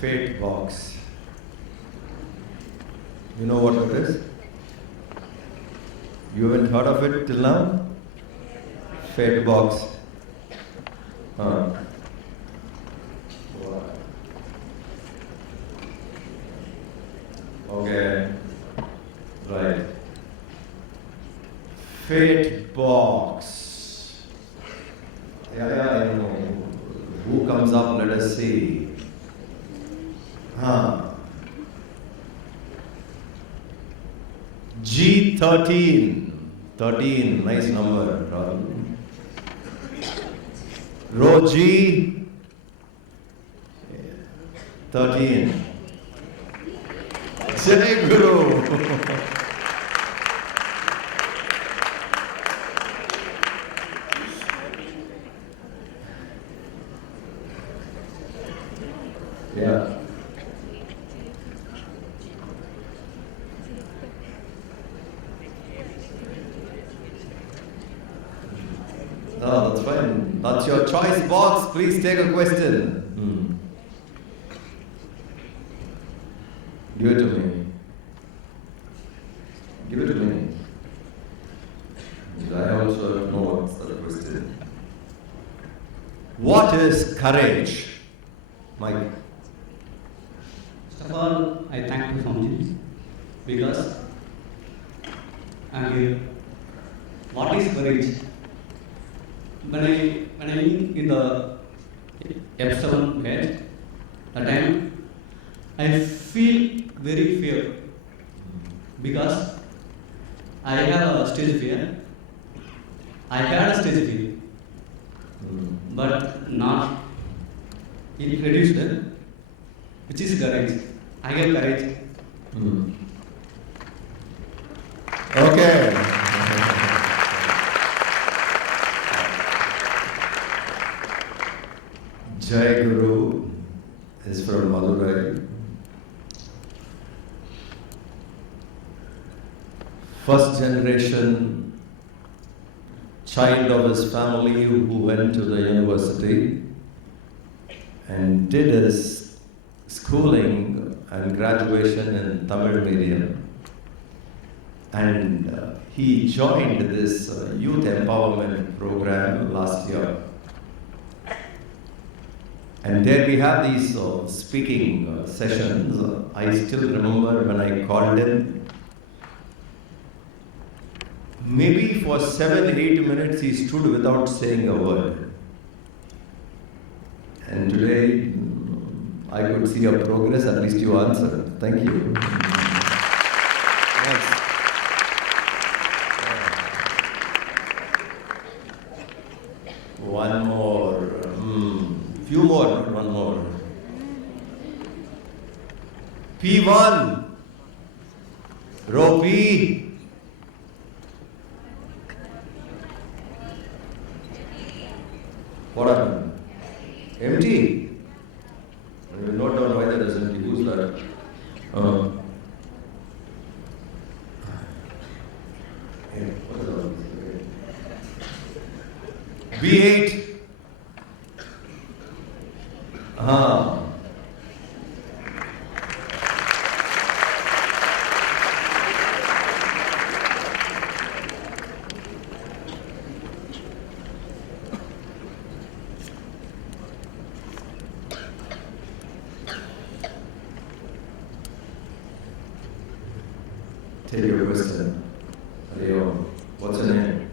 Fate box. You know what it is? You haven't heard of it till now? Fate box. Okay. Right. Fate box. Yeah, I know. Who comes up? Let us see. G13. 13, nice number. Row G. 13. Jai Guru. Yeah. Oh, that's fine. That's your choice box. Please take a question. Give it to me. Give it to me. I also know what's the question. What is courage? Mike. First of all, I thank you, Swami, because I'm here. What is courage? When I mean in the F7 page, that time I feel very fear because I have a stage fear. I had a stage fear, but not it reduced, which is courage. I have courage. Okay. Jai Guru is from Madurai. First generation child of his family who went to the university and did his schooling and graduation in Tamil medium. And he joined this youth empowerment program last year. And there we have these speaking sessions. I still remember when I called him. Maybe for 7-8 minutes he stood without saying a word. And today I could see a progress, at least you answered. Thank you. Next. One more. Few more, one more. P1. Row P. What happened? Empty? I will note down why that is empty. Who's that? B8. Take your question. What's your name?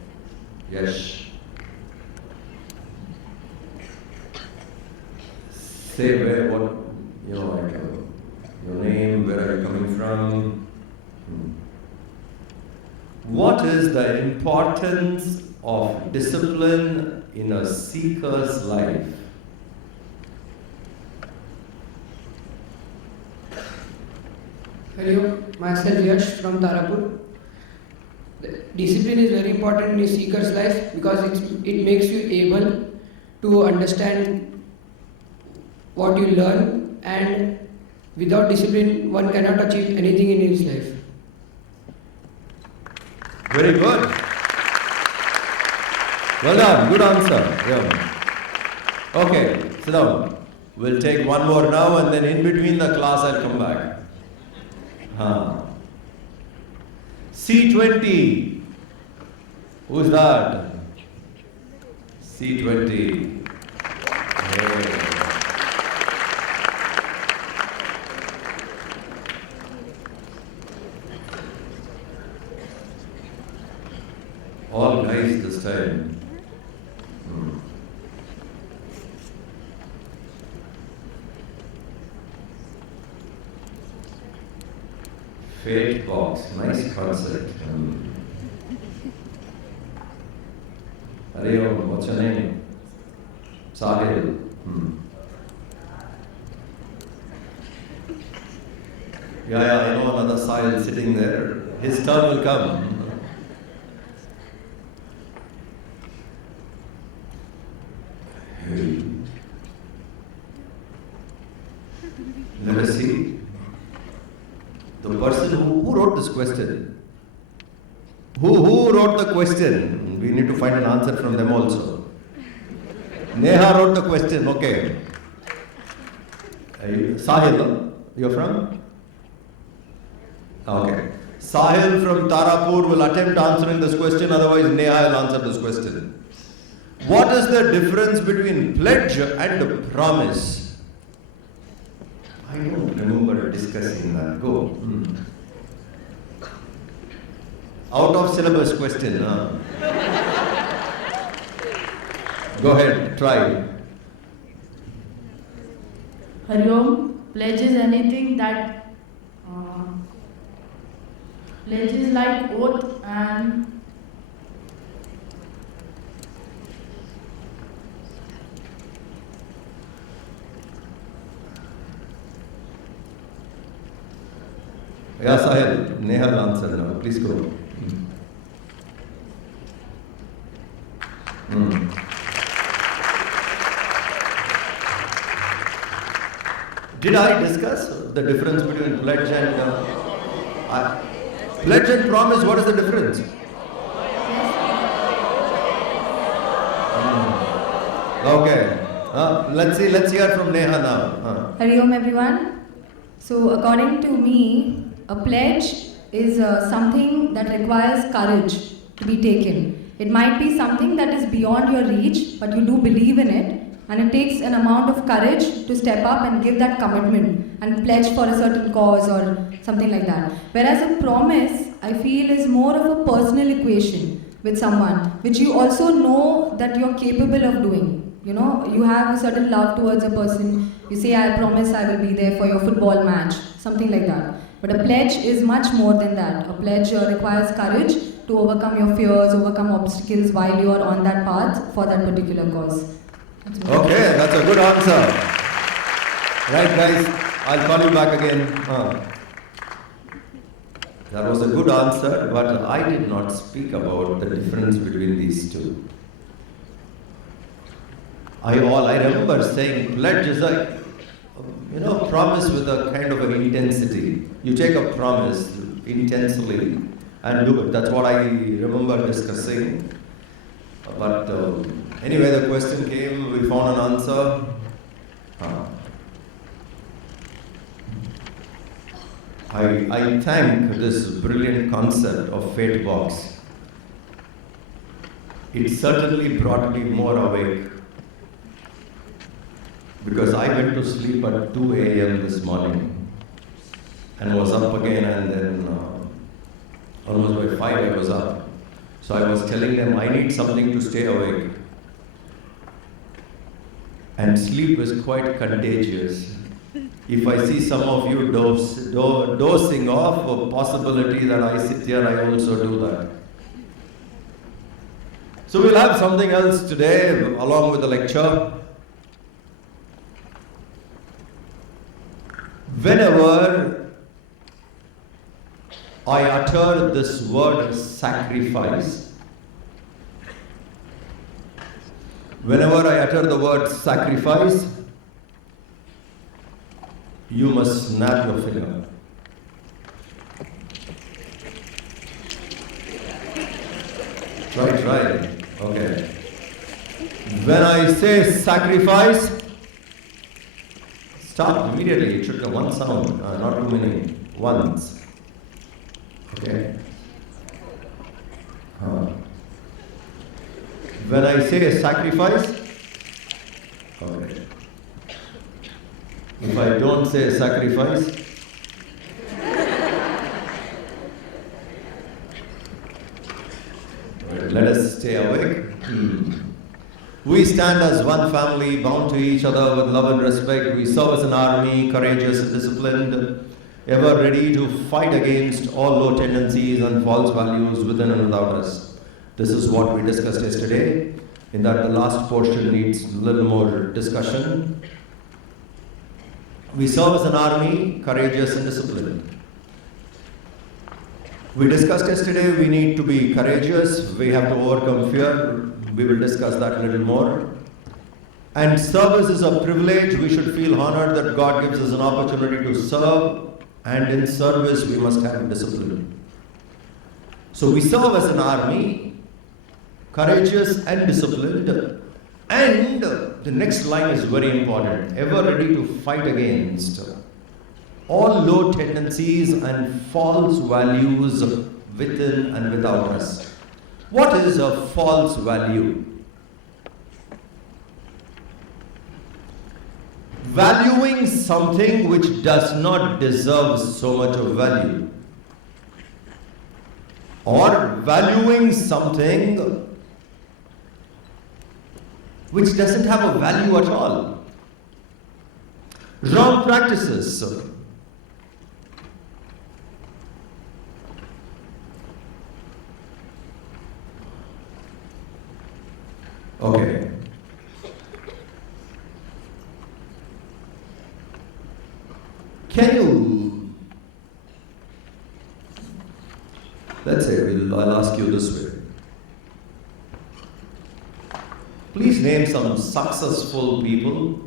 where are you coming from? What is the importance of discipline in a seeker's life? Hello, myself Yash from Tarapur. Discipline is very important in a seeker's life because it makes you able to understand what you learn, and without discipline one cannot achieve anything in his life. Very good. Well done, good answer. Yeah. Okay, sit down. We'll take one more now and then in between the class I'll come back. C20. Who's that? C20. Hey. All guys this time. Fate box, nice concept. Hariyo, what's your name? Sahil. Yeah, I know another Sahil sitting there. His turn will come. Let us see. The person who wrote this question? Who wrote the question? We need to find an answer from them also. Neha wrote the question, okay. Sahil, you're from? Okay. Sahil from Tarapur will attempt answering this question, otherwise Neha will answer this question. What is the difference between pledge and promise? I don't remember discussing that. Go. Out of syllabus question. Go ahead, try. Hariom, pledge is anything that pledge is like oath and Yeah, Sahil, Neha will answer now. Please go. Did I discuss the difference between pledge and pledge and promise? What is the difference? Okay. Let's hear from Neha now. Hariom everyone. So according to me, a pledge is something that requires courage to be taken. It might be something that is beyond your reach, but you do believe in it, and it takes an amount of courage to step up and give that commitment and pledge for a certain cause or something like that. Whereas a promise, I feel, is more of a personal equation with someone, which you also know that you're capable of doing. You know, you have a certain love towards a person. You say, I promise I will be there for your football match, something like that. But a pledge is much more than that. A pledge requires courage to overcome your fears, overcome obstacles while you are on that path for that particular cause. Okay, that's a good answer. Right, guys, I'll call you back again. That was a good answer, but I did not speak about the difference between these two. I remember saying pledge is a promise with a kind of an intensity. You take a promise intensely and do it. That's what I remember discussing. But anyway, the question came, we found an answer. I thank this brilliant concept of fate box. It certainly brought me more awake. Because I went to sleep at 2 a.m. this morning and was up again, and then almost by 5 I was up. So I was telling them I need something to stay awake. And sleep is quite contagious. If I see some of you dosing off a possibility that I sit here, I also do that. So we'll have something else today along with the lecture. Whenever I utter this word sacrifice, whenever I utter the word sacrifice, you must snap your finger. Right. Okay. When I say sacrifice, stop immediately. It should be one sound, not too many. Once. Okay. When I say sacrifice, okay. If I don't say sacrifice, let us stay awake. We stand as one family, bound to each other with love and respect. We serve as an army, courageous and disciplined, ever ready to fight against all low tendencies and false values within and without us. This is what we discussed yesterday, in that the last portion needs a little more discussion. We serve as an army, courageous and disciplined. We discussed yesterday we need to be courageous, we have to overcome fear. We will discuss that a little more. And service is a privilege. We should feel honored that God gives us an opportunity to serve, and in service we must have discipline. So we serve as an army, courageous and disciplined. And the next line is very important. Ever ready to fight against all low tendencies and false values within and without us. What is a false value? Valuing something which does not deserve so much of value. Or valuing something which doesn't have a value at all. Wrong practices. Okay. Can you, let's say, I'll ask you this way. Please name some successful people.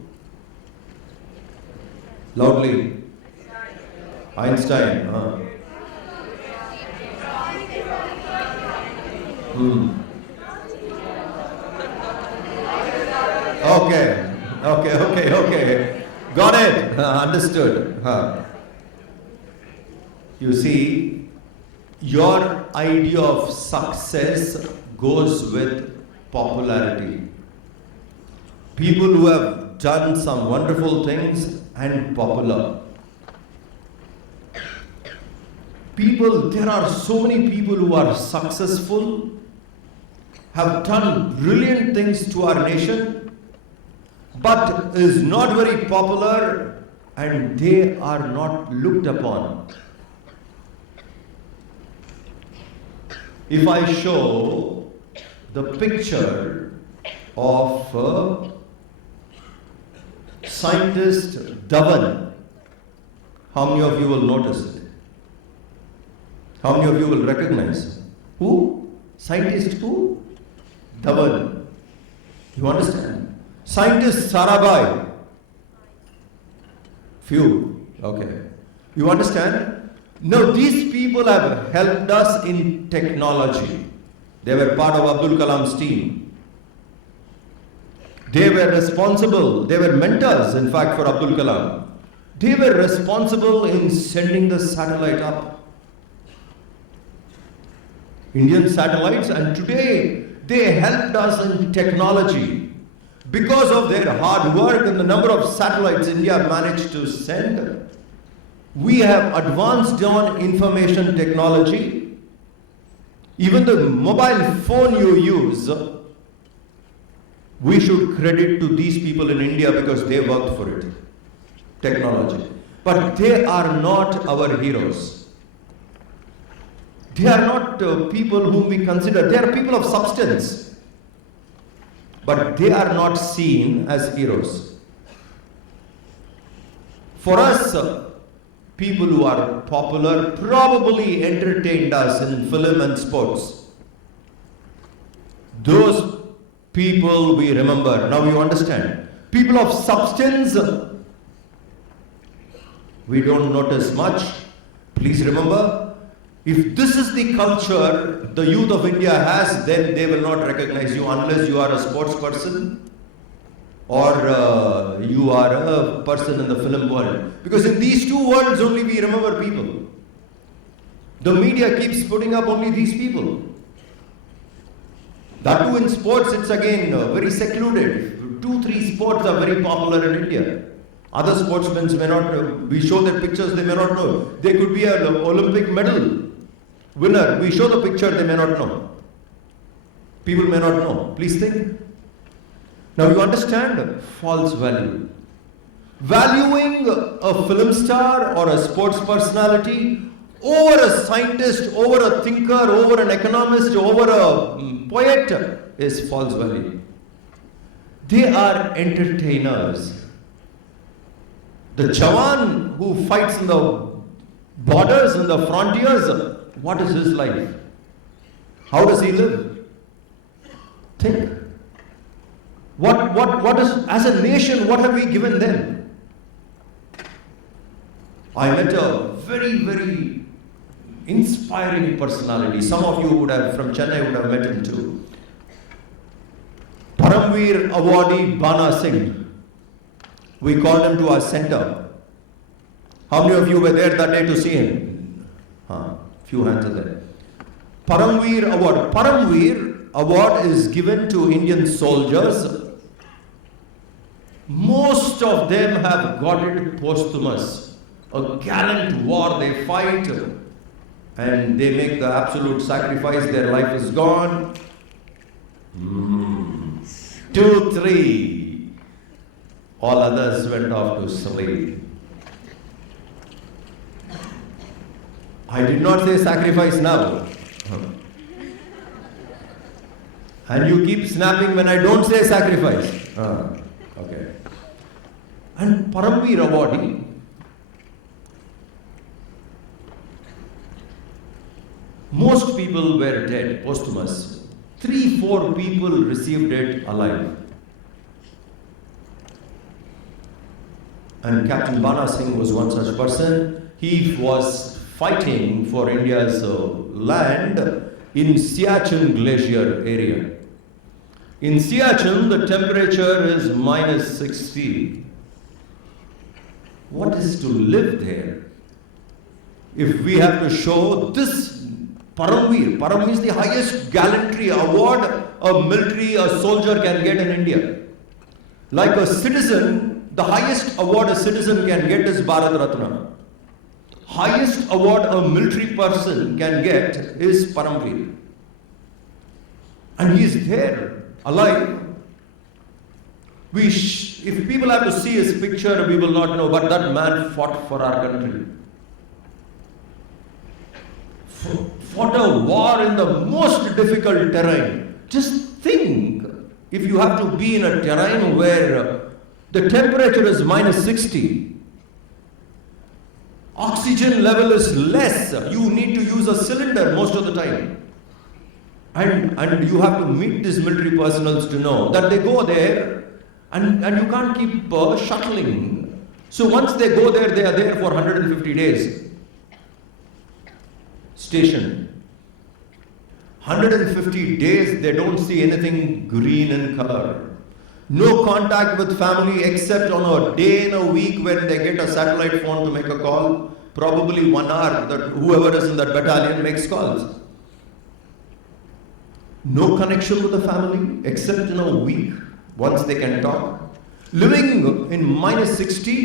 Loudly. Einstein. Okay. Got it. Understood. You see, your idea of success goes with popularity. People who have done some wonderful things and popular. There are so many people who are successful, have done brilliant things to our nation, but is not very popular, and they are not looked upon. If I show the picture of scientist Dhawan, how many of you will notice it? How many of you will recognize? Who? Scientist who? Dhawan. You understand? Scientist Sarabhai. Few. Okay. You understand? Now these people have helped us in technology. They were part of Abdul Kalam's team. They were responsible, they were mentors in fact for Abdul Kalam. They were responsible in sending the satellite up. Indian satellites, and today they helped us in technology. Because of their hard work and the number of satellites India managed to send, we have advanced on information technology. Even the mobile phone you use, we should credit to these people in India because they worked for it. technology. But they are not our heroes. They are not people whom we consider. They are people of substance. But they are not seen as heroes. For us, people who are popular probably entertained us in film and sports. Those people we remember. Now you understand. People of substance, we don't notice much. Please remember, if this is the culture the youth of India has, then they will not recognize you unless you are a sports person or you are a person in the film world. Because in these two worlds only we remember people. The media keeps putting up only these people. That too in sports, it's again very secluded. 2-3 sports are very popular in India. Other sportsmen may not, we show their pictures, they may not know. They could be an Olympic medal winner. We show the picture, they may not know. People may not know. Please think. Now you understand false value. Valuing a film star or a sports personality over a scientist, over a thinker, over an economist, over a poet is false value. They are entertainers. The Jawan who fights in the borders, in the frontiers, what is his life? How does he live? Think. What is, as a nation, what have we given them? I met a very, very inspiring personality. Some of you would have, from Chennai, would have met him too. Paramveer awardee Bana Singh. We called him to our center. How many of you were there that day to see him? Few hands are there. Paramveer award. Paramveer award is given to Indian soldiers. Most of them have got it posthumous. A gallant war they fight and they make the absolute sacrifice. Their life is gone. 2, 3. All others went off to sleep. I did not say sacrifice now. And you keep snapping when I don't say sacrifice. Okay. And Paramveer awardee, most people were dead, posthumous. 3-4 people received it alive. And Captain Bana Singh was one such person. He was fighting for India's land in Siachen Glacier area. In Siachen, the temperature is -60. What is to live there? If we have to show this Paramveer is the highest gallantry award a soldier can get in India. Like a citizen, the highest award a citizen can get is Bharat Ratna. Highest award a military person can get is Paramveer. And he is there, alive. If people have to see his picture, we will not know, but that man fought for our country. Fought a war in the most difficult terrain. Just think, if you have to be in a terrain where the temperature is -60, oxygen level is less, you need to use a cylinder most of the time. And you have to meet these military personnel to know that they go there and you can't keep shuttling. So once they go there, they are there for 150 days. Station. 150 days, they don't see anything green in color. No contact with family except on a day in a week when they get a satellite phone to make a call. Probably 1 hour that whoever is in that battalion makes calls. No connection with the family except in a week once they can talk. Living in -60,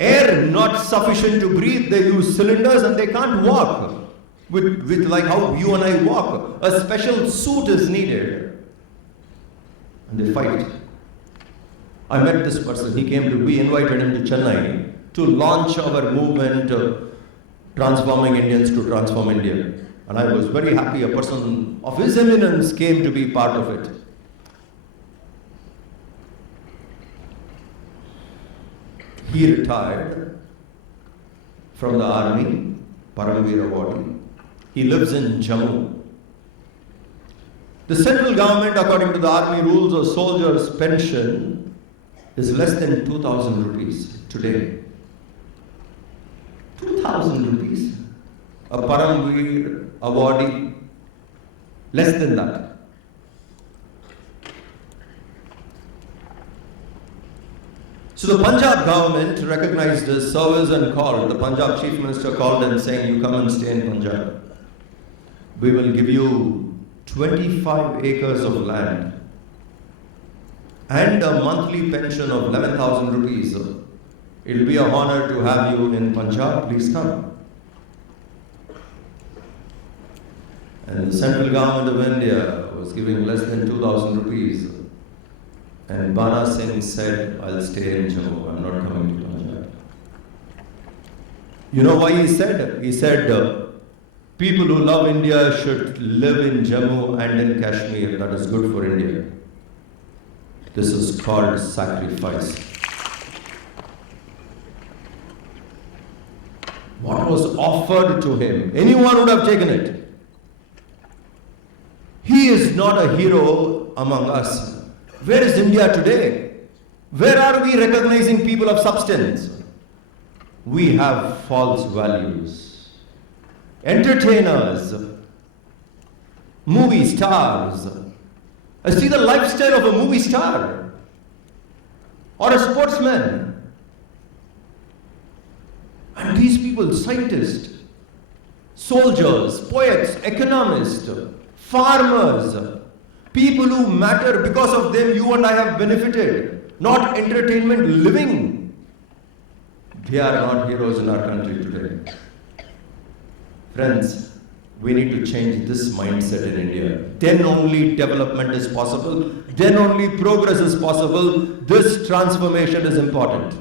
air not sufficient to breathe, they use cylinders and they can't walk with like how you and I walk. A special suit is needed and they fight. I met this person. We invited him to Chennai to launch our movement, Transforming Indians to Transform India. And I was very happy a person of his eminence came to be part of it. He retired from the army, Paramveer awardee. He lives in Jammu. The central government, according to the army rules, a soldier's pension is less than 2,000 rupees today. 2,000 rupees. A Paramveer awardee, less than that. So the Punjab government recognized his service and called. The Punjab chief minister called and saying, you come and stay in Punjab. We will give you 25 acres of land and a monthly pension of 11,000 rupees. It will be an honor to have you in Punjab. Please come. And the central government of India was giving less than 2,000 rupees. And Bana Singh said, I'll stay in Jammu, I'm not coming to Punjab. You know why he said? He said, people who love India should live in Jammu and in Kashmir. That is good for India. This is called sacrifice. What was offered to him? Anyone would have taken it. He is not a hero among us. Where is India today? Where are we recognizing people of substance? We have false values. Entertainers, movie stars. I see the lifestyle of a movie star or a sportsman. And these people, scientists, soldiers, poets, economists, farmers, people who matter, because of them you and I have benefited, not entertainment living. They are not heroes in our country today. Friends, we need to change this mindset in India. Then only development is possible. Then only progress is possible. This transformation is important.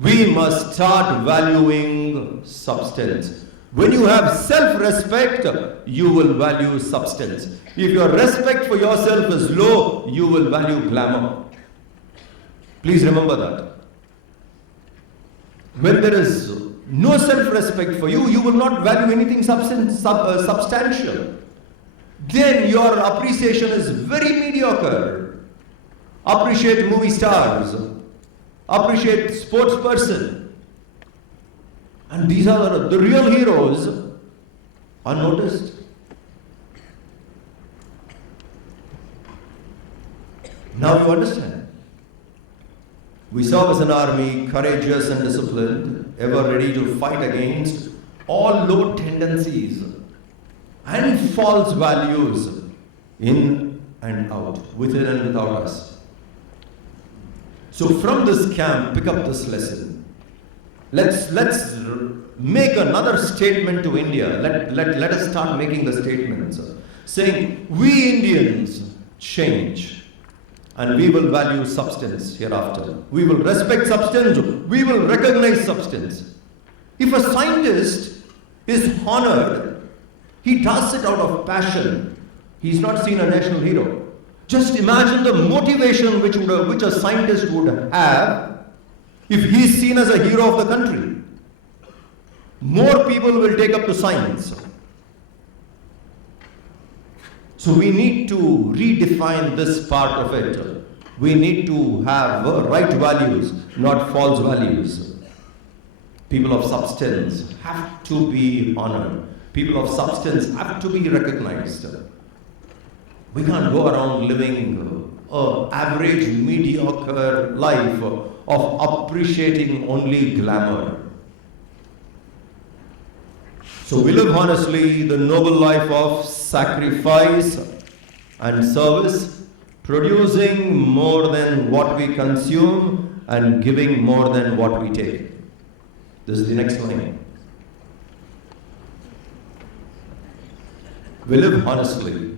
We must start valuing substance. When you have self-respect, you will value substance. If your respect for yourself is low, you will value glamour. Please remember that. When there is no self-respect for you, you will not value anything substantial. Then your appreciation is very mediocre. Appreciate movie stars. Appreciate sports person. And these are the real heroes unnoticed. Now you understand. We serve as an army, courageous and disciplined, ever ready to fight against all low tendencies and false values in and out, within and without us. So from this camp, pick up this lesson. Let's make another statement to India. Let us start making the statements. Saying, we Indians change. And we will value substance hereafter. We will respect substance. We will recognize substance. If a scientist is honored, he does it out of passion. He's not seen a national hero. Just imagine the motivation which a scientist would have if he's seen as a hero of the country. More people will take up to science. So we need to redefine this part of it. We need to have right values, not false values. People of substance have to be honored. People of substance have to be recognized. We can't go around living an average, mediocre life of appreciating only glamour. So we live honestly the noble life of sacrifice and service, producing more than what we consume and giving more than what we take. This is the next line. We live honestly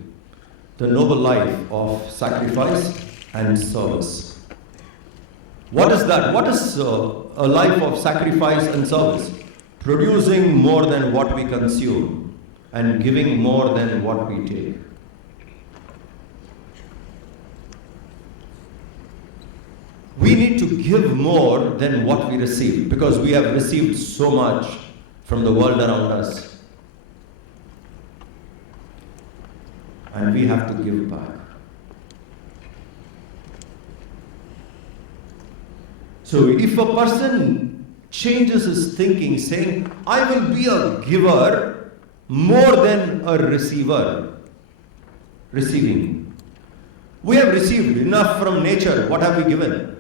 the noble life of sacrifice and service. What is that? What is a life of sacrifice and service? Producing more than what we consume and giving more than what we take. We need to give more than what we receive, because we have received so much from the world around us. And we have to give back. So if a person changes his thinking, saying, I will be a giver more than a receiver, receiving. We have received enough from nature. What have we given?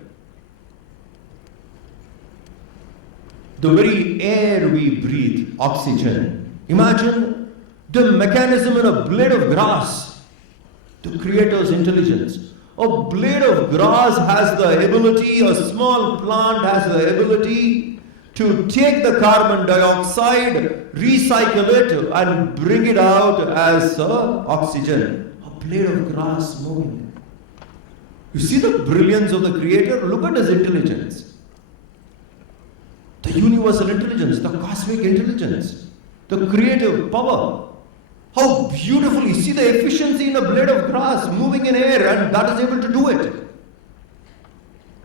The very air we breathe, oxygen. Imagine the mechanism in a blade of grass, the Creator's intelligence. A blade of grass has the ability, a small plant has the ability to take the carbon dioxide, recycle it, and bring it out as oxygen. A blade of grass moving. You see the brilliance of the Creator? Look at his intelligence. The universal intelligence, the cosmic intelligence, the creative power. How beautifully, see the efficiency in a blade of grass moving in air, and that is able to do it.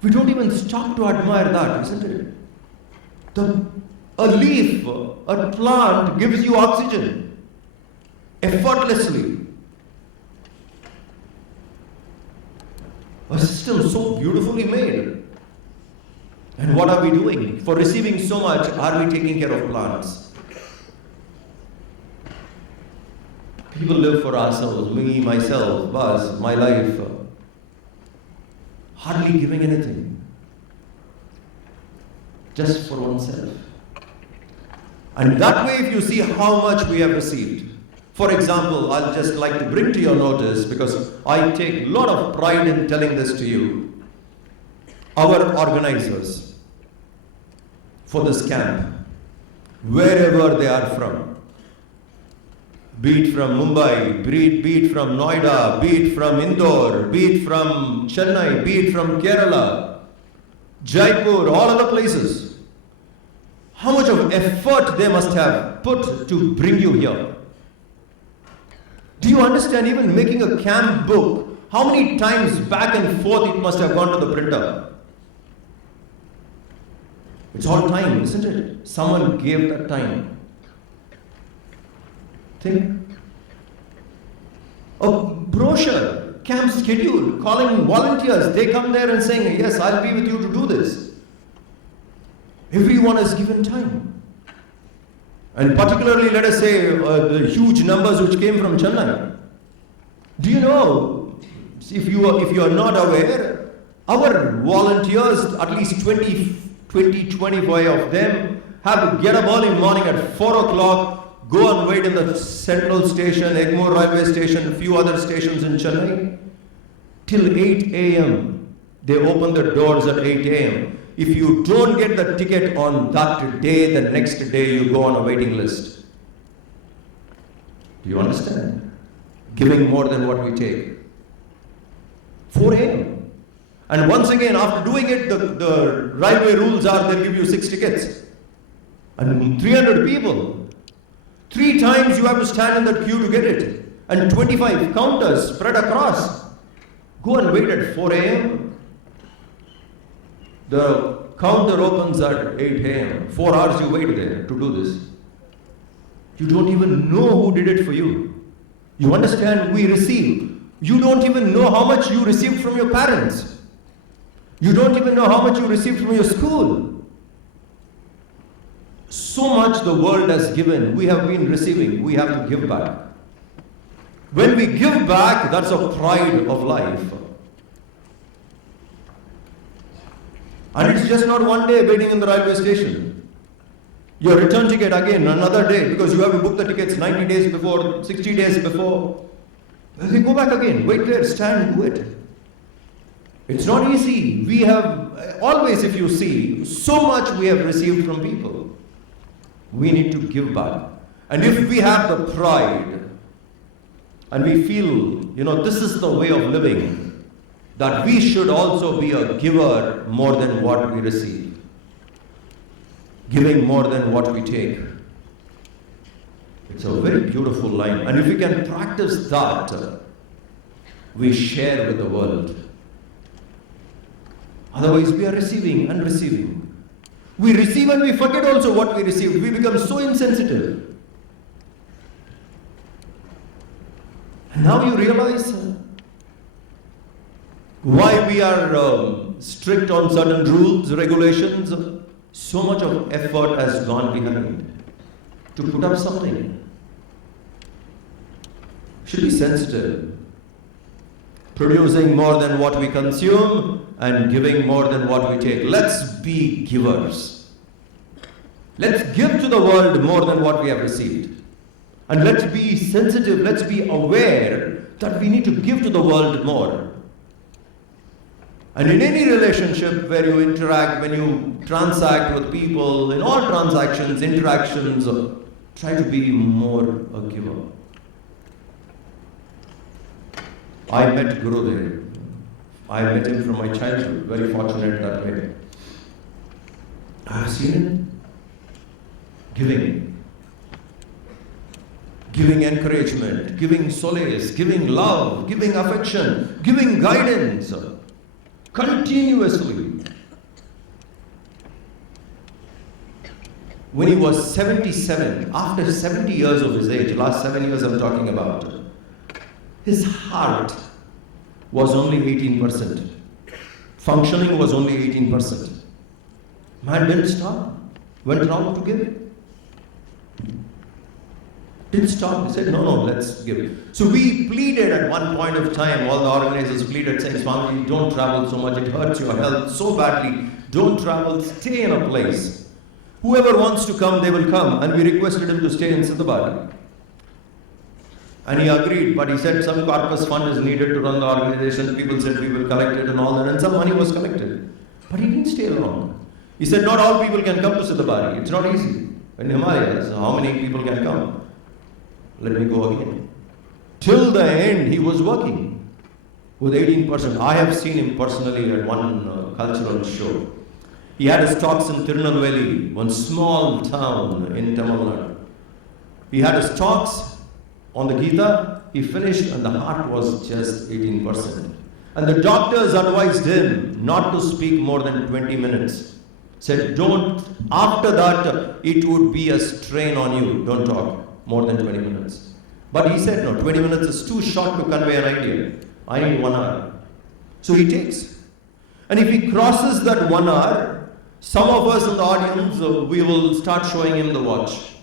We don't even stop to admire that, isn't it? A leaf, a plant gives you oxygen effortlessly. A system so beautifully made. And what are we doing? For receiving so much, are we taking care of plants? People live for ourselves, me, myself, Buzz, my life, hardly giving anything. Just for oneself. And that way, if you see how much we have received. For example, I'll just like to bring to your notice, because I take a lot of pride in telling this to you. Our organizers for this camp, wherever they are from, be it from Mumbai, be it from Noida, be it from Indore, be it from Chennai, be it from Kerala, Jaipur, all other places, how much of effort they must have put to bring you here. Do you understand, even making a camp book, how many times back and forth it must have gone to the printer? It's all time, isn't it? Someone gave that time. Think. A brochure, camp schedule, calling volunteers. They come there and saying, yes, I'll be with you to do this. Everyone is given time. And particularly, let us say, the huge numbers which came from Chennai. Do you know, if you are not aware, our volunteers, at least 25 of them, have to get up early morning at 4 o'clock, go and wait in the Central Station, Egmore Railway Station, a few other stations in Chennai, till 8 a.m. They open the doors at 8 a.m. If you don't get the ticket on that day, the next day you go on a waiting list. Do you understand? Giving more than what we take. 4 a.m. And once again, after doing it, the railway rules are they'll give you 6 tickets. And 300 people. 3 times you have to stand in that queue to get it. And 25 counters spread across. Go and wait at 4 a.m. The counter opens at 8 a.m. 4 hours you wait there to do this. You don't even know who did it for you. You understand? We receive. You don't even know how much you received from your parents. You don't even know how much you received from your school. So much the world has given, we have been receiving. We have to give back. When we give back, that's a pride of life. And it's just not one day waiting in the railway station. Your return ticket again, another day, because you have to book the tickets 90 days before, 60 days before. They go back again, wait there, stand, do it. It's not easy. We have, always if you see, so much we have received from people. We need to give back. And if we have the pride, and we feel, this is the way of living, that we should also be a giver more than what we receive. Giving more than what we take. It's a very beautiful line. And if we can practice that, we share with the world. Otherwise, we are receiving and receiving. We receive and we forget also what we received. We become so insensitive. And now you realize why we are strict on certain rules, regulations. So much of effort has gone behind to put up something. Should be sensitive. Producing more than what we consume and giving more than what we take. Let's be givers. Let's give to the world more than what we have received. And let's be sensitive, let's be aware that we need to give to the world more. And in any relationship where you interact, when you transact with people, in all transactions, interactions, try to be more a giver. I met Gurudev. I met him from my childhood, very fortunate that way. I have seen him giving. Giving encouragement, giving solace, giving love, giving affection, giving guidance. Continuously. When he was 77, after 70 years of his age, last 7 years I'm talking about, his heart was only 18%. Functioning was only 18%. Man didn't stop. Went around to give. Didn't stop. He said, no, let's give. So we pleaded at one point of time, all the organizers pleaded saying, Swami, don't travel so much, it hurts your health so badly. Don't travel, stay in a place. Whoever wants to come, they will come. And we requested him to stay in Siddhabari. And he agreed, but he said some corpus fund is needed to run the organization. People said we will collect it and all that, and some money was collected. But he didn't stay long. He said not all people can come to Siddhabari. It's not easy. In Himalayas, how many people can come? Let me go again. Till the end, he was working with 18%. I have seen him personally at one cultural show. He had his talks in Tirunelveli, one small town in Tamil Nadu. He had his talks on the Gita. He finished and the heart was just 18%. And the doctors advised him not to speak more than 20 minutes. Said, don't, after that, it would be a strain on you. Don't talk more than 20 minutes. But he said, no, 20 minutes is too short to convey an idea. I need 1 hour. So he takes. And if he crosses that 1 hour, some of us in the audience, we will start showing him the watch.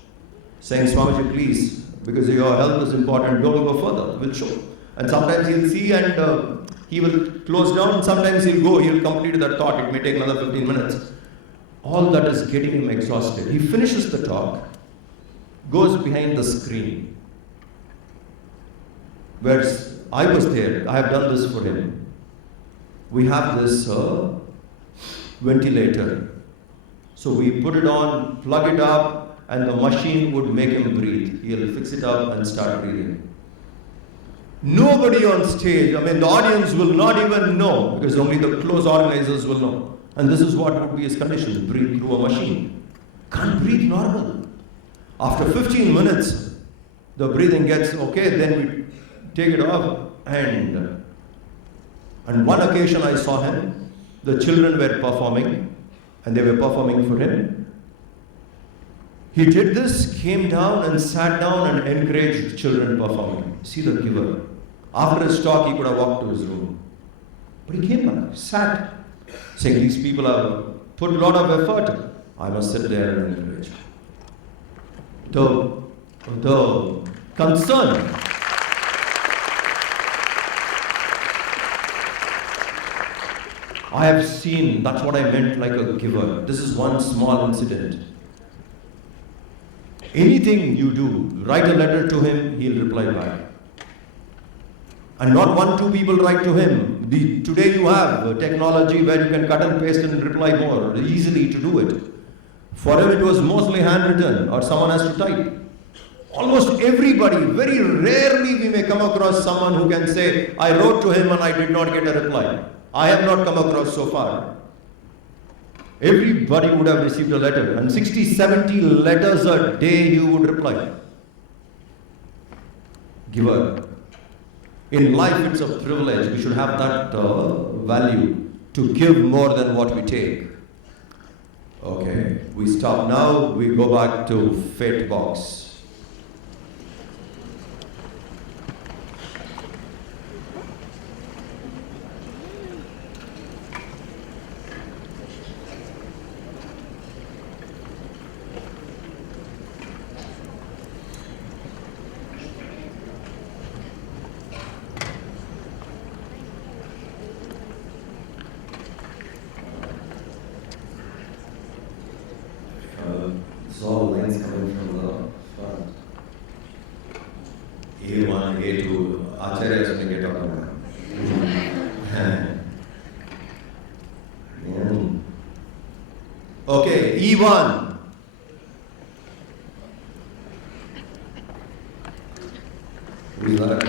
Saying, Swamiji, please, because your health is important, don't go further. We'll show. And sometimes he'll see and he will close down. And sometimes he'll go, he'll complete that thought. It may take another 15 minutes. All that is getting him exhausted. He finishes the talk, goes behind the screen. Where I was there, I have done this for him. We have this ventilator. So we put it on, plug it up, and the machine would make him breathe. He'll fix it up and start breathing. Nobody on stage, the audience will not even know, because only the close organizers will know. And this is what would be his condition, breathe through a machine. Can't breathe normal. After 15 minutes, the breathing gets okay, then we take it off. And on one occasion I saw him, the children were performing, and they were performing for him. He did this, came down and sat down and encouraged children performing. See the giver. After his talk, he could have walked to his room. But he came back, sat, saying these people have put a lot of effort. I must sit there and encourage. The concern. I have seen, that's what I meant like a giver. This is one small incident. Anything you do, write a letter to him, he'll reply back. And not 1, 2 people write to him. Today you have technology where you can cut and paste and reply more easily to do it. For him it was mostly handwritten or someone has to type. Almost everybody, very rarely we may come across someone who can say, I wrote to him and I did not get a reply. I have not come across so far. Everybody would have received a letter, and 60, 70 letters a day you would reply. Giver. In life it's a privilege. We should have that value to give more than what we take. Okay, we stop now, we go back to Fate Box. All lines coming from the front. A1, A2, Acharya is going to get up now. Okay, E1. Who is that?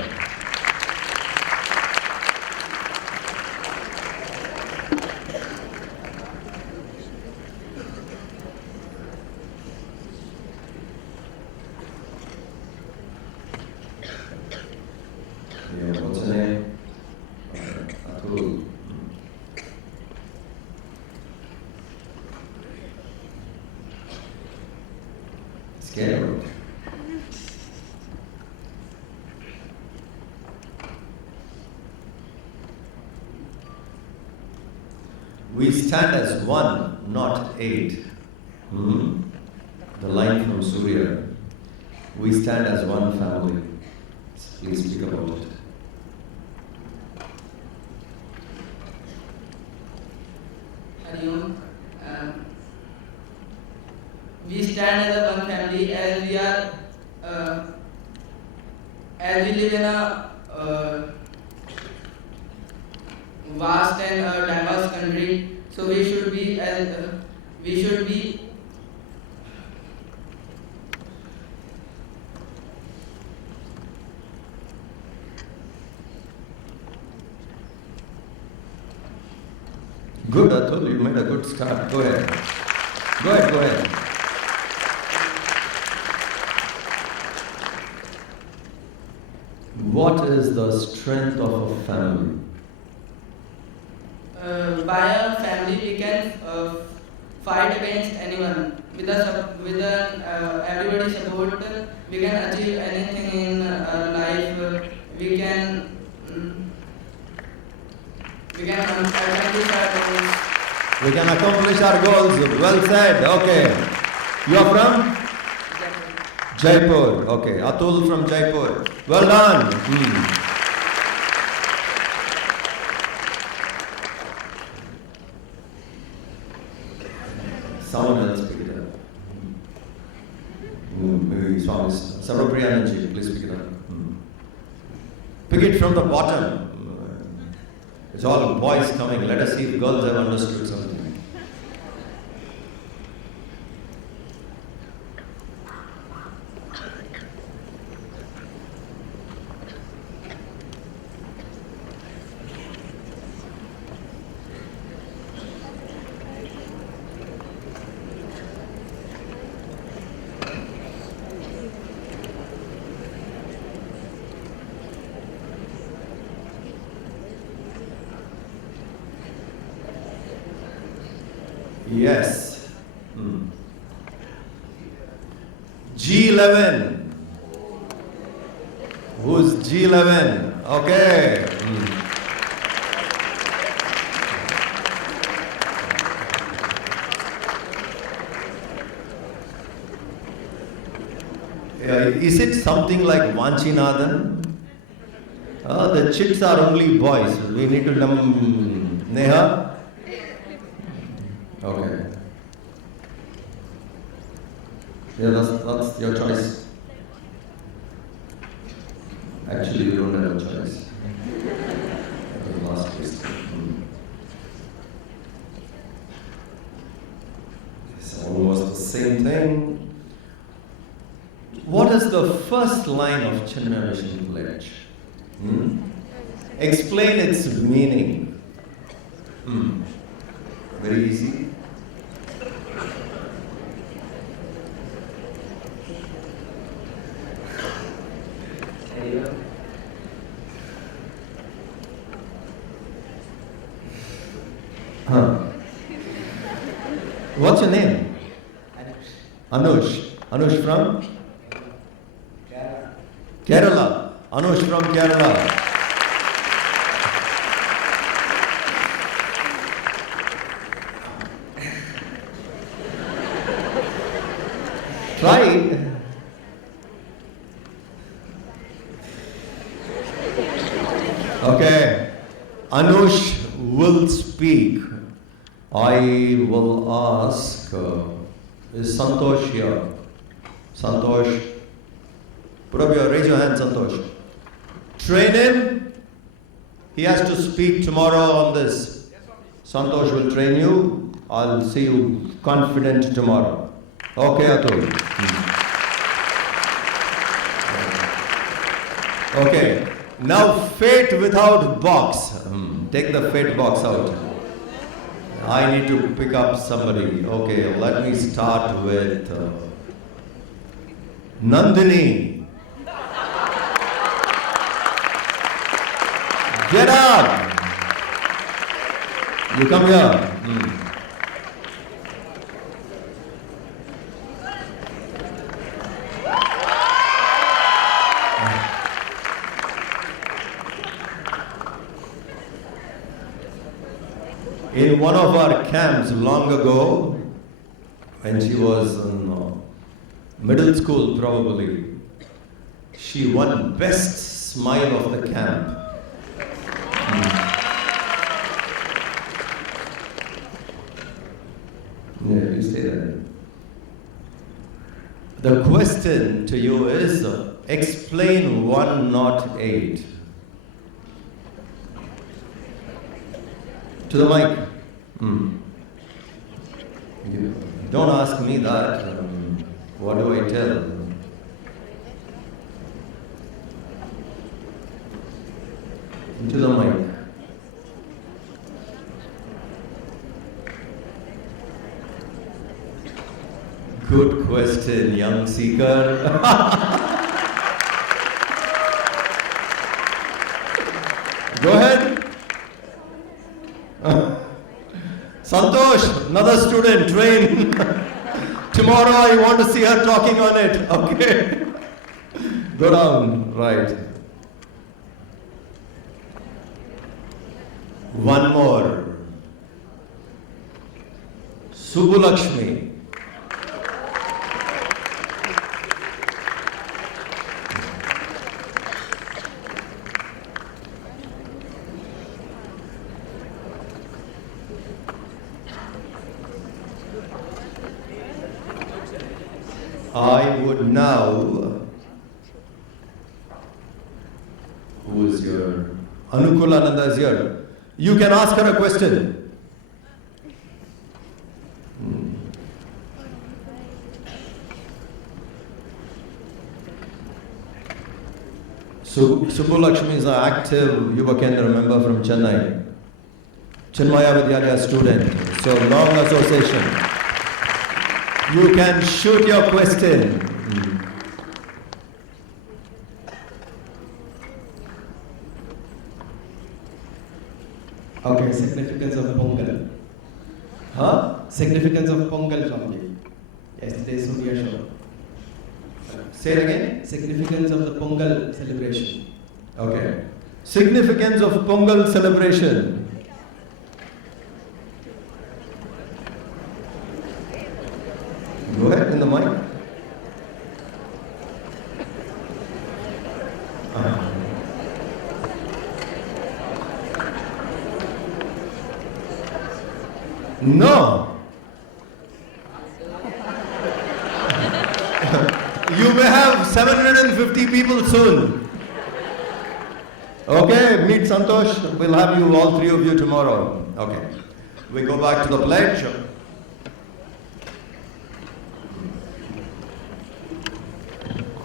What's her name? Atul. Scared. We stand as one, not eight. The line from Surya. We stand as one family. Please speak about it. We stand as a one family, as we are, as we live in a vast and diverse country. So we should be Good, Atul, you made a good start. Go ahead. Go ahead. What is the strength of a family? By a family we can fight against anyone. With everybody's support, we can achieve anything in life. We can accomplish our goals. Well said. Okay. You are from? Jaipur. Okay. Atul from Jaipur. Well done. Someone else pick it up. Maybe Swami. Sarvapriyananji, please pick it up. Pick it from the bottom. It's all boys coming. Let us see if girls have understood something. Yes. G11. Who's G11? Okay. Is it something like Vanchinadan? The chicks are only boys. We need to Neha? Okay. Yeah, that's your choice. Actually, we don't have a choice. That was last question. It's almost the same thing. What is the first line of Chinmaya Mission Pledge? Explain its meaning. Very easy. What's your name? Anush. Anush from? Kerala. Anush from Kerala. Try. Okay. Anush will speak. I will ask, is Santosh here? Santosh. Put up your, raise your hand, Santosh. Train him. He has to speak tomorrow on this. Santosh will train you. I'll see you confident tomorrow. Okay, Atul. Okay. Now fate without box. Take the fate box out. I need to pick up somebody. Okay, let me start with Nandini. Get up! You come here. In one of our camps long ago, when she was in middle school probably, she won best smile of the camp. Yeah, you say that. The question to you is, explain 108. To the mic. Don't ask me that. What do I tell? To the mic. Good question, young seeker. Go ahead. Santosh, another student, train. Tomorrow I want to see her talking on it. Okay. Go down. Right. One more. Subbulakshmi. I would now, who is here? Anukulananda is here. You can ask her a question. Subbulakshmi is an active Yuva Kendra member from Chennai. Chinmaya Vidyalaya student. So long association. You can shoot your question. Okay, significance of Pongal. Huh? Significance of Pongal, Swami. Yesterday's Surya show. Say it again. Significance of the Pongal celebration. Okay. Significance of Pongal celebration. Go ahead in the mic. No. You may have 750 people soon. Okay, meet Santosh. We'll have you, all three of you, tomorrow. Okay. We go back to the pledge.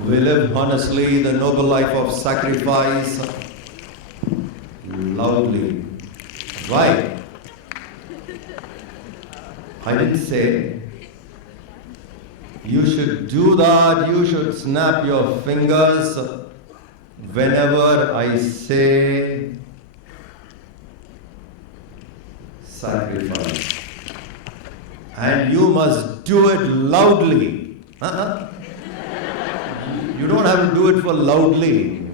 We live honestly the noble life of sacrifice loudly. Why? I didn't say you should do that, you should snap your fingers whenever I say sacrifice. And you must do it loudly. You don't have to do it for loudly.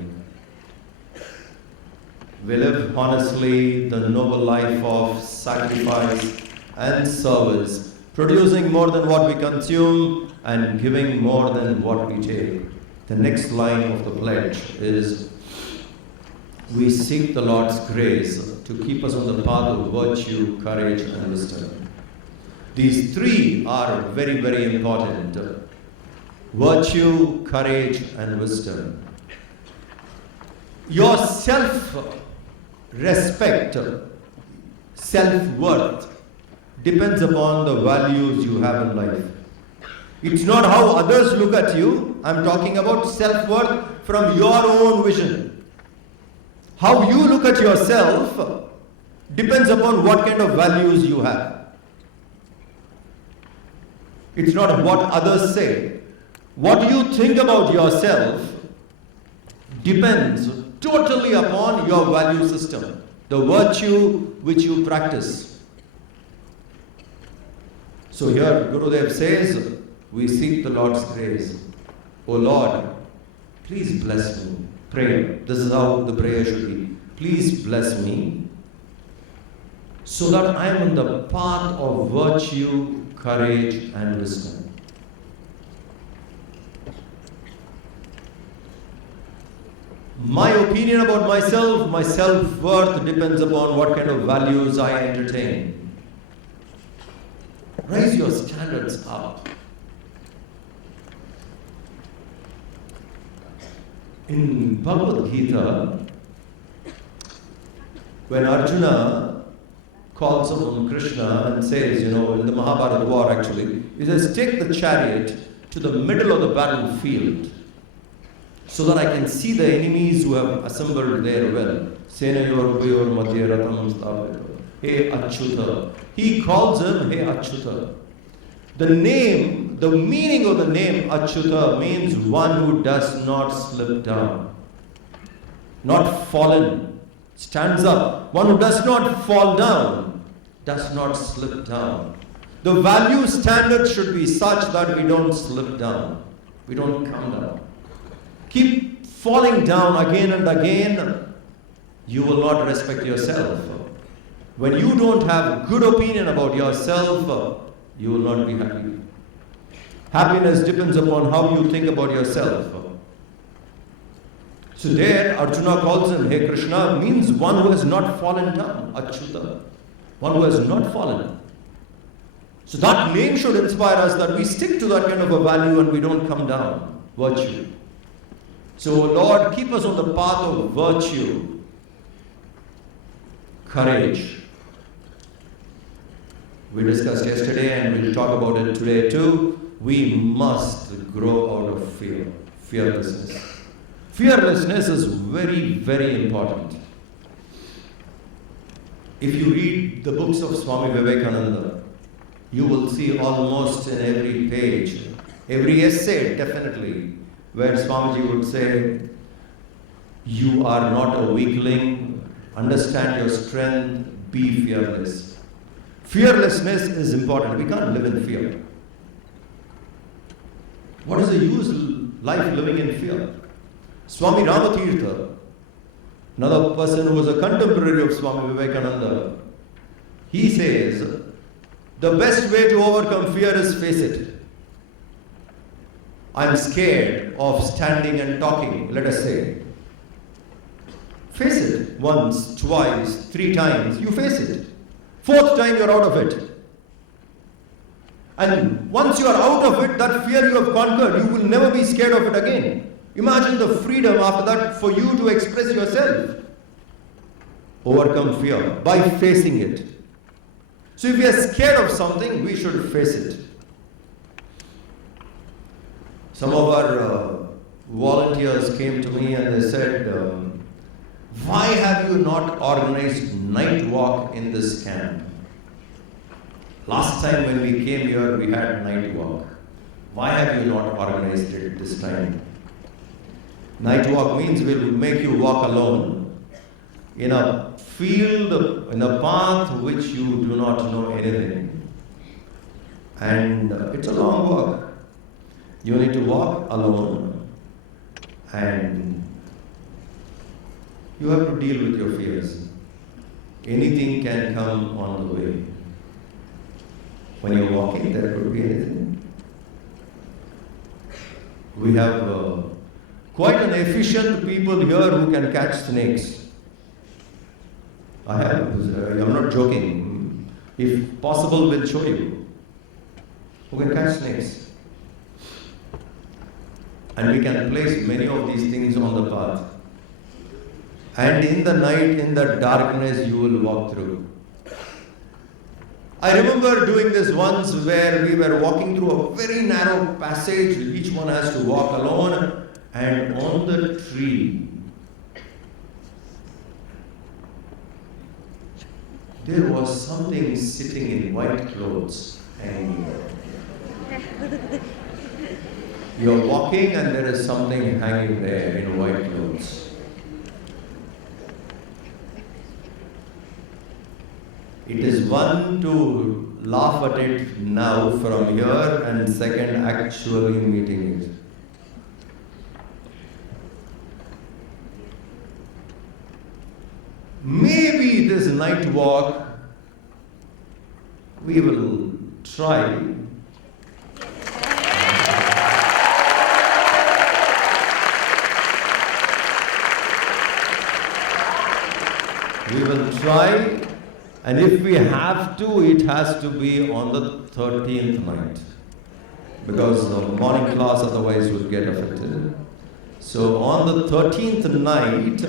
We live honestly the noble life of sacrifice and service, producing more than what we consume and giving more than what we take. The next line of the pledge is, we seek the Lord's grace to keep us on the path of virtue, courage and wisdom. These three are very, very important. Virtue, courage and wisdom. Your self-respect, self-worth depends upon the values you have in life. It's not how others look at you. I'm talking about self-worth from your own vision. How you look at yourself depends upon what kind of values you have. It's not what others say. What you think about yourself depends totally upon your value system, the virtue which you practice. So here Gurudev says, we seek the Lord's grace. O Lord, please bless me. Pray. This is how the prayer should be. Please bless me so that I am on the path of virtue, courage and wisdom. My opinion about myself, my self-worth depends upon what kind of values I entertain. Raise your standards up. In Bhagavad Gita, when Arjuna calls upon Krishna and says, in the Mahabharata war actually, he says, take the chariot to the middle of the battlefield so that I can see the enemies who have assembled there well. Senayor Bhayor Madhya Ratham Sthavita. Hey Achyuta. He calls him Hey Achyuta. The meaning of the name Achyuta means one who does not slip down. Not fallen. Stands up. One who does not fall down. Does not slip down. The value standard should be such that we don't slip down. We don't come down. Keep falling down again and again, you will not respect yourself. When you don't have good opinion about yourself, you will not be happy. Happiness depends upon how you think about yourself. So there, Arjuna calls him, Hey Krishna, means one who has not fallen down, Achyuta. One who has not fallen. So that name should inspire us that we stick to that kind of a value and we don't come down. Virtue. So Lord, keep us on the path of virtue, courage. We discussed yesterday and we'll talk about it today too. We must grow out of fear, fearlessness. Fearlessness is very, very important. If you read the books of Swami Vivekananda, you will see almost in every page, every essay definitely, where Swamiji would say, you are not a weakling, understand your strength, be fearless. Fearlessness is important. We can't live in fear. What is the use of life living in fear? Swami Ramatirtha, another person who was a contemporary of Swami Vivekananda, he says, the best way to overcome fear is face it. I'm scared of standing and talking, let us say. Face it. Once, twice, 3 times, you face it. 4th time you're out of it. And once you are out of it, that fear you have conquered, you will never be scared of it again. Imagine the freedom after that for you to express yourself. Overcome fear by facing it. So if we are scared of something, we should face it. Some of our volunteers came to me and they said, why have you not organized night walk in this camp? Last time when we came here, we had night walk. Why have you not organized it this time? Night walk means we'll make you walk alone in a field, in a path which you do not know anything. And it's a long walk. You need to walk alone and you have to deal with your fears. Anything can come on the way. When you're walking, there could be anything. We have quite an efficient people here who can catch snakes. I'm not joking. If possible, we'll show you. Who can catch snakes. And we can place many of these things on the path. And in the night, in the darkness, you will walk through. I remember doing this once where we were walking through a very narrow passage. Each one has to walk alone. And on the tree, there was something sitting in white clothes hanging. You're walking and there is something hanging there in white clothes. It is one to laugh at it now from here, and second actually meeting it. Maybe this night walk we will try. We will try, and if we have to, it has to be on the 13th night, because the morning class otherwise will get affected. So on the 13th night,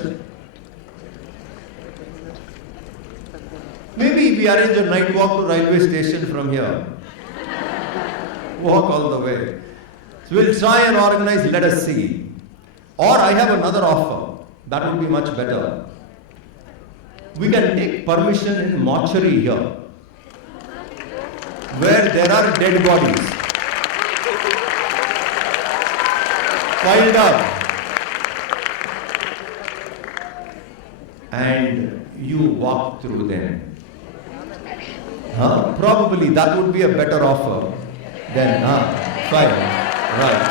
maybe we arrange a night walk to railway station from here. Walk all the way. So we'll try and organize, let us see. Or I have another offer. That would be much better. We can take permission in mortuary here, where there are dead bodies piled up. And you walk through them. Probably that would be a better offer than, fine, right.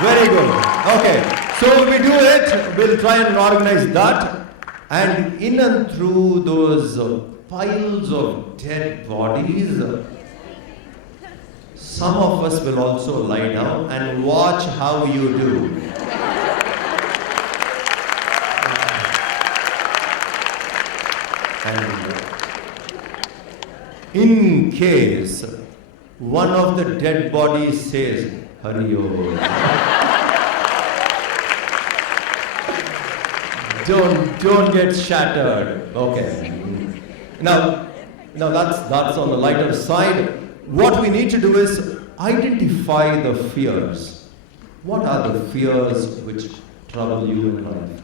Very good. Okay, so we do it, we'll try and organize that. And in and through those piles of dead bodies, some of us will also lie down and watch how you do. And in case one of the dead bodies says, Hariyo, don't get shattered. Okay. Now that's on the lighter side. What we need to do is identify the fears. What are the fears which trouble you in life?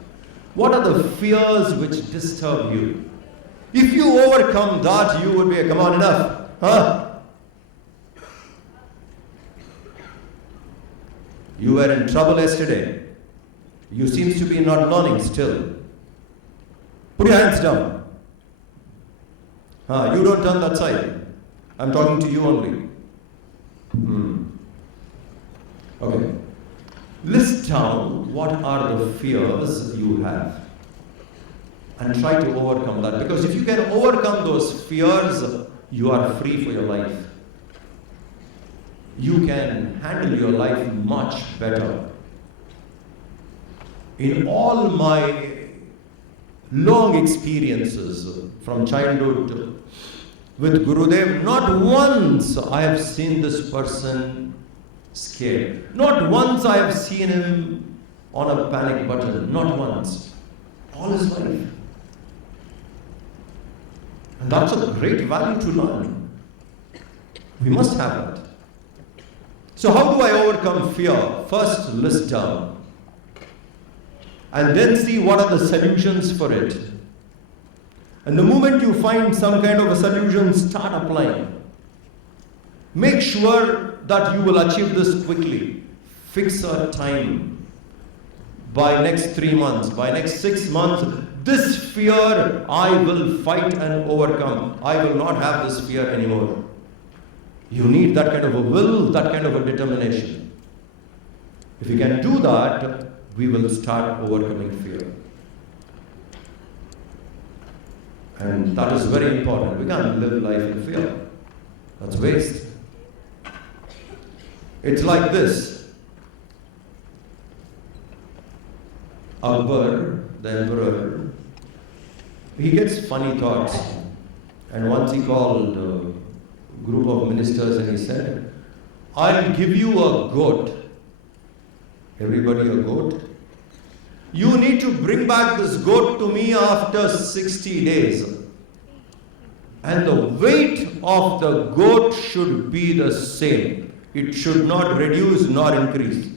What are the fears which disturb you? If you overcome that, you would be, come on, enough. You were in trouble yesterday. You seems to be not learning still. Put your hands down. You don't turn that side. I'm talking to you only. Okay. List down what are the fears you have and try to overcome that. Because if you can overcome those fears, you are free for your life. You can handle your life much better. In all my long experiences from childhood with Gurudev, not once I have seen this person scared. Not once I have seen him on a panic button. Not once. All his life. And that's a great value to learn. We must have it. So how do I overcome fear? First, list down. and then see what are the solutions for it. And the moment you find some kind of a solution, start applying. Make sure that you will achieve this quickly. Fix a time. By next 3 months, by next 6 months, this fear I will fight and overcome. I will not have this fear anymore. You need that kind of a will, that kind of a determination. If you can do that, we will start overcoming fear. And that is very important. We can't live life in fear. That's waste. It's like this. Akbar, the emperor, he gets funny thoughts. And once he called a group of ministers and he said, I'll give you a goat. Everybody a goat? You need to bring back this goat to me after 60 days. And the weight of the goat should be the same. It should not reduce nor increase.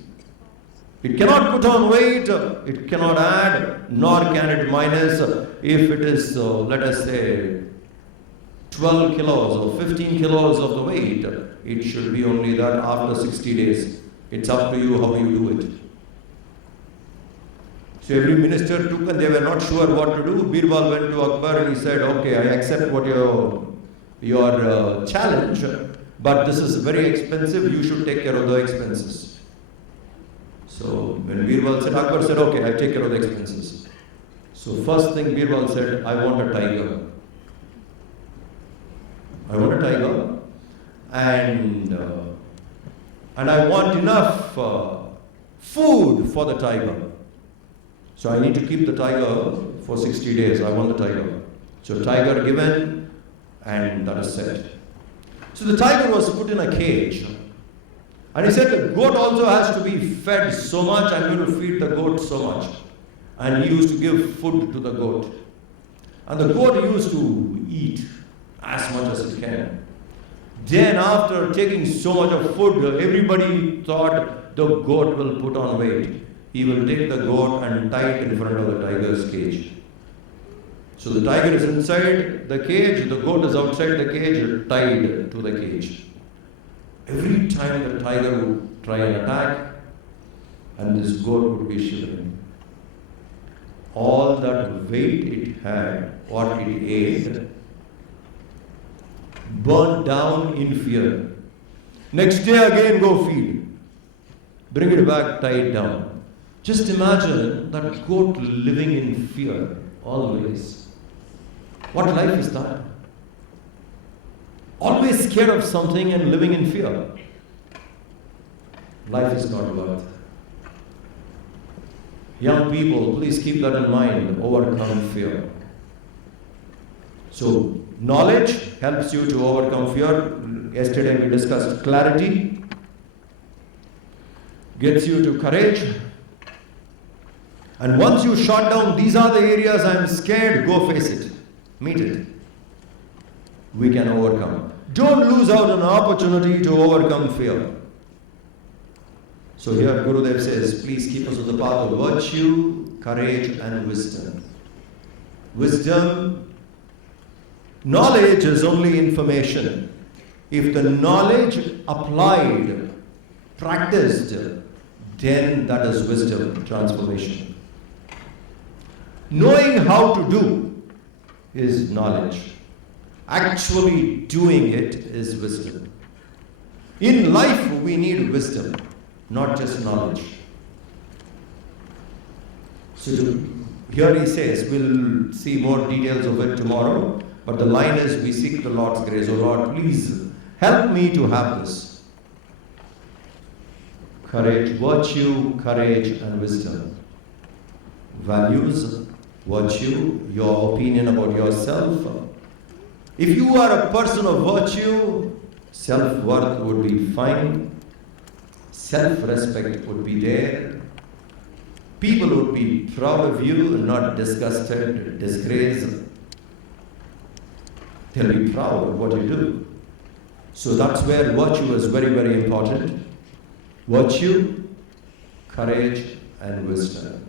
It cannot put on weight, it cannot add, nor can it minus. If it is, let us say, 12 kilos or 15 kilos of the weight, it should be only that after 60 days. It's up to you how you do it. So every minister took and they were not sure what to do. Birbal went to Akbar and he said, okay, I accept what your challenge, but this is very expensive, you should take care of the expenses. So when Birbal said, Akbar said, okay, I take care of the expenses. So first thing Birbal said, I want a tiger. I want a tiger and I want enough food for the tiger. So I need to keep the tiger for 60 days. I want the tiger. So tiger given, and that is set. So the tiger was put in a cage. And he said the goat also has to be fed so much. I'm going to feed the goat so much. And he used to give food to the goat. And the goat used to eat as much as it can. Then after taking so much of food, everybody thought the goat will put on weight. He will take the goat and tie it in front of the tiger's cage. So the tiger is inside the cage, the goat is outside the cage, tied to the cage. Every time the tiger would try an attack, and this goat would be shivering. All that weight it had, what it ate, burned down in fear. Next day again go feed. Bring it back, tie it down. Just imagine that goat living in fear always. What life is that? Always scared of something and living in fear. Life is not worth. Young people, please keep that in mind. Overcome fear. So, knowledge helps you to overcome fear. Yesterday we discussed clarity. Gets you to courage. And once you shot down, these are the areas I'm scared, go face it. Meet it. We can overcome. Don't lose out on an opportunity to overcome fear. So here Gurudev says, please keep us on the path of virtue, courage and wisdom. Wisdom, knowledge is only information. If the knowledge applied, practiced, then that is wisdom, transformation. Knowing how to do is knowledge. Actually doing it is wisdom. In life we need wisdom, not just knowledge. So here he says, we'll see more details of it tomorrow, but the line is, we seek the Lord's grace. Oh Lord, please help me to have this. Courage, virtue, courage and wisdom. Values, virtue, your opinion about yourself. If you are a person of virtue, self-worth would be fine, self-respect would be there, people would be proud of you, not disgusted, disgraced. They'll be proud of what you do. So that's where virtue is very, very important. Virtue, courage and wisdom.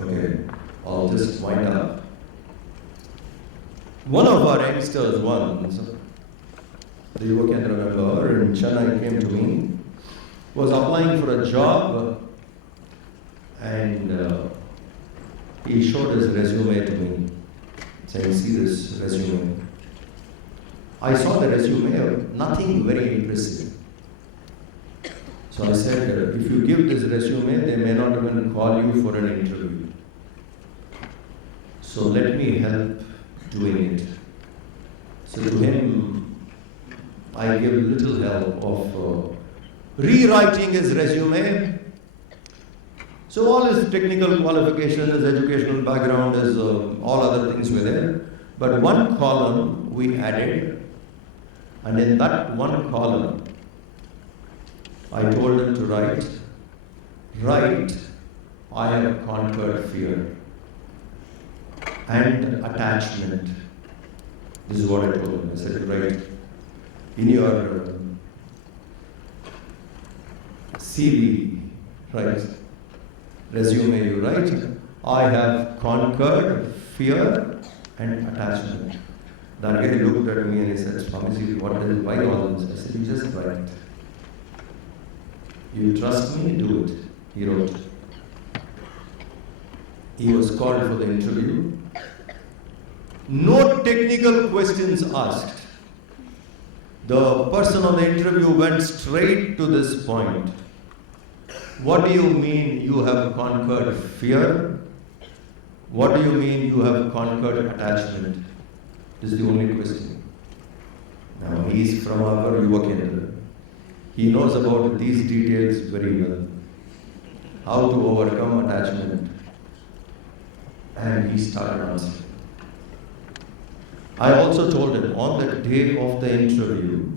Okay, I'll just wind up. One of our youngsters once, the Yuva Kendra member in Chennai, came to me, was applying for a job, and he showed his resume to me, saying, see this resume. I saw the resume, nothing very impressive. So I said, if you give this resume, they may not even call you for an interview. So let me help doing it. So to him, I give little help of rewriting his resume. So all his technical qualifications, his educational background, his all other things were there. But one column we added, and in that one column, I told him to write, I have conquered fear and attachment. This is what I told him. I said, write in your CV, right? Resume you write, I have conquered fear and attachment. That guy looked at me and he said, Swami, why all this? I said, you just write. You trust me, do it. He wrote. He was called for the interview. No technical questions asked. The person on the interview went straight to this point. What do you mean you have conquered fear? What do you mean you have conquered attachment? This is the only question. Now he is from our Yuva Kendra. He knows about these details very well. How to overcome attachment. And he started answering. I also told him, on the day of the interview,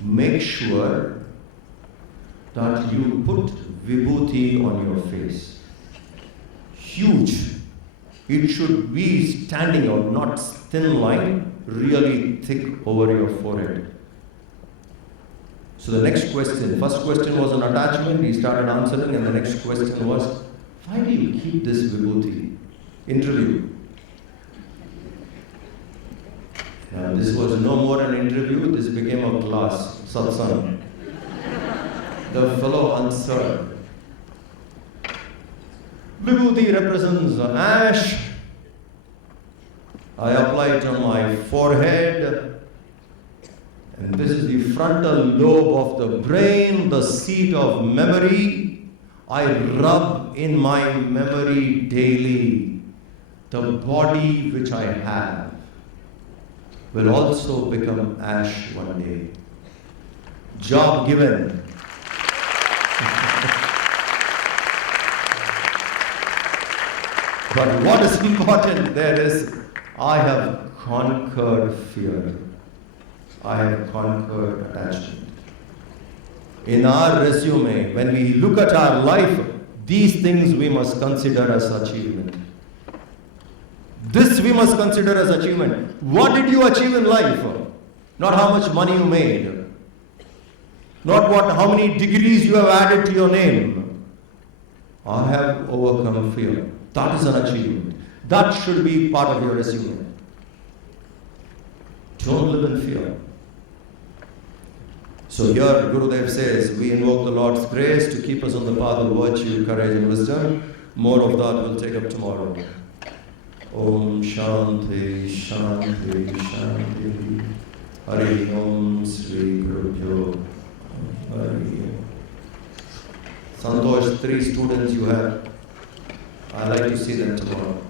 make sure that you put Vibhooti on your face. Huge. It should be standing out, not thin line, really thick over your forehead. So the next question, first question was on attachment, he started answering, and the next question was, why do you keep this Vibhooti? Interview. Now this was no more an interview, this became a class, satsang. The fellow answered, Vibhooti represents ash. I apply it on my forehead. And this is the frontal lobe of the brain, the seat of memory. I rub in my memory daily. The body which I have will also become ash one day. Job given. But what is important there is, I have conquered fear. I have conquered attachment. In our resume, when we look at our life, these things we must consider as achievement. This we must consider as achievement. What did you achieve in life? Not how much money you made. Not how many degrees you have added to your name. I have overcome fear. That is an achievement. That should be part of your resume. Don't live in fear. So here Gurudev says, we invoke the Lord's grace to keep us on the path of virtue, courage and wisdom. More of that we'll take up tomorrow. Om Shanti Shanti Shanti Hari Om Sri Gurubhyo Hari. Santosh, 3 students you have. I'd like to see them tomorrow.